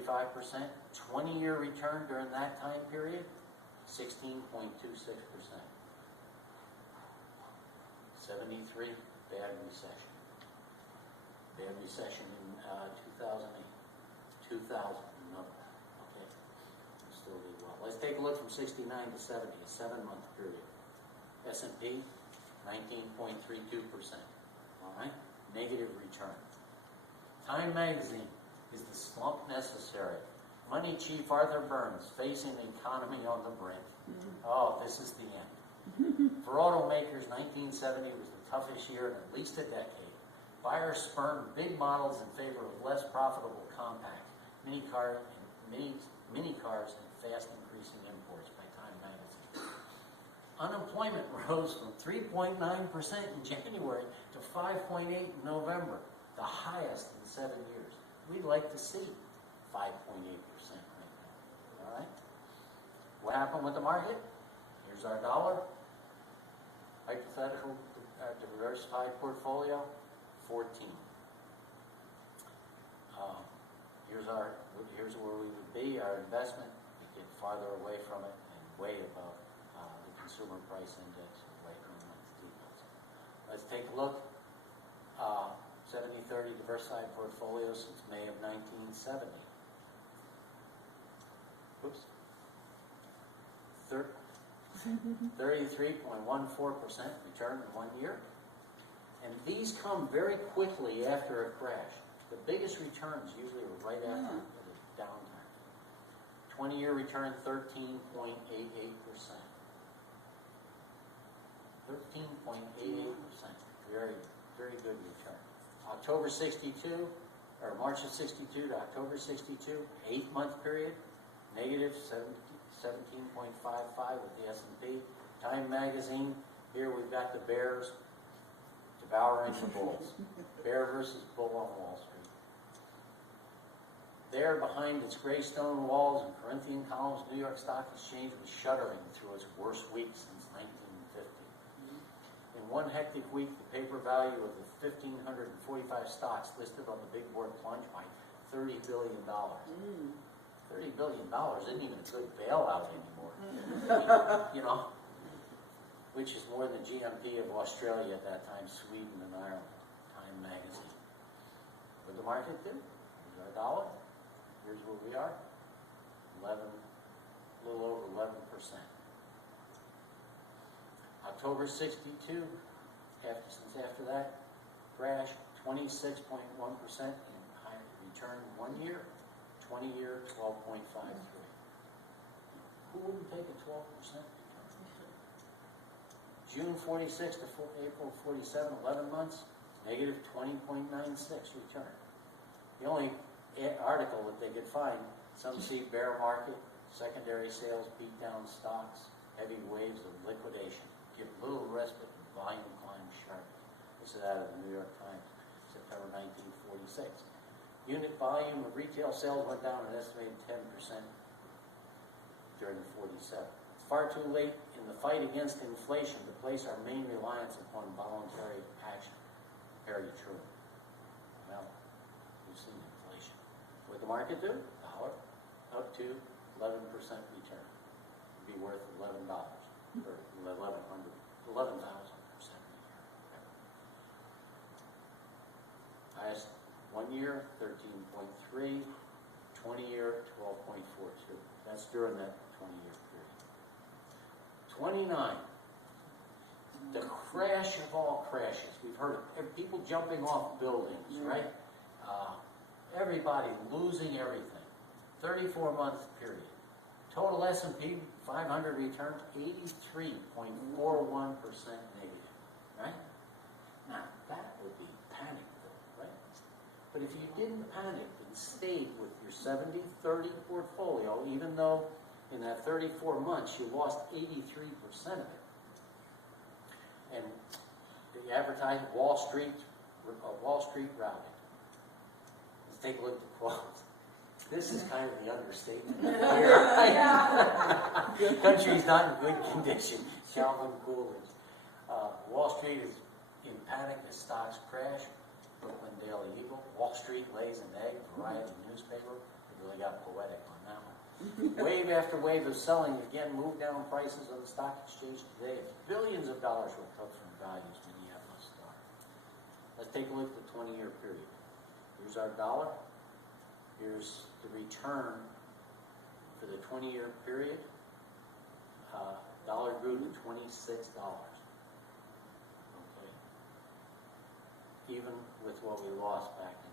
35%. 20-year return during that time period, 16.26%. 73, bad recession. Bad recession in 2008. 2000, no. Okay, still did well. Let's take a look from 69 to 70, a 7-month period. S&P, 19.32%. All right, negative return. Time Magazine is the slump necessary. Money Chief Arthur Burns facing the economy on the brink. Oh, this is the end. For automakers, 1970 was the toughest year in at least a decade. Buyers spurned big models in favor of less profitable compact mini cars and fast increasing imports by Time Magazine. Unemployment rose from 3.9% in January to 5.8% in November, the highest in 7 years. We'd like to see 5.8% right now. All right? What happened with the market? Here's our dollar. Hypothetical diversified portfolio, 14. Here's where we would be. Our investment, we get farther away from it and way above the consumer price index, right on the T-bills. Let's take a look. 70-30 diversified portfolio since May of 1970. Oops. 33.14% return in 1 year. And these come very quickly after a crash. The biggest returns usually are right after the downturn. 20-year return, 13.88%. 13.88%. Very, very good return. October 62, or March of 62 to October 62, 8-month period, negative 17.55 with the S&P. Time Magazine, here we've got the bears devouring the bulls. Bear versus bull on Wall Street. There, behind its gray stone walls and Corinthian columns, New York Stock Exchange was shuddering through its worst week since 1950. In one hectic week, the paper value of the 1,545 stocks listed on the big board plunged by $30 billion. $30 billion isn't even a good bailout anymore. You know, which is more than GMP of Australia at that time, Sweden and Ireland. Time Magazine. What did the market do? Here's our dollar. Here's where we are. A little over 11%. October 62, since after that crash, 26.1% in high return 1 year, 20-year 12.53. Who wouldn't take a 12% return? June 46 to April 47, 11 months, negative 20.96 return. The only article that they could find, some see bear market, secondary sales beat down stocks, heavy waves of liquidation, give little respite and volume climbs sharply. This is out of the New York Times, September 1946. Unit volume of retail sales went down an estimated 10% during 47. It's far too late in the fight against inflation to place our main reliance upon voluntary action. Very true. Well, we've seen inflation. What did the market do? Dollar up to 11% return. It'd be worth $11 or 11,000% a year. Highest 1 year, 13.3, 20 year, 12.42. That's during that 20-year period. 29. The crash of all crashes. We've heard of people jumping off buildings, right? Everybody losing everything. 34-month period. Total S&P 500 return 83.41% negative, right? Now, that would be panic, right? But if you didn't panic and stayed with your 70-30 portfolio, even though in that 34 months you lost 83% of it, and the advertised Wall Street routed. Let's take a look at the quotes. This is kind of the understatement. Country's not in good condition. Calvin Coolidge. Wall Street is in panic as stocks crash. Brooklyn Daily Eagle. Wall Street lays an egg. Variety newspaper. Really got poetic on that one. Wave after wave of selling again moved down prices on the stock exchange today. Billions of dollars were cut from values in Minneapolis stock. Let's take a look at the 20-year period. Here's our dollar. Here's the return for the 20-year period. Dollar grew to $26. Okay. Even with what we lost back in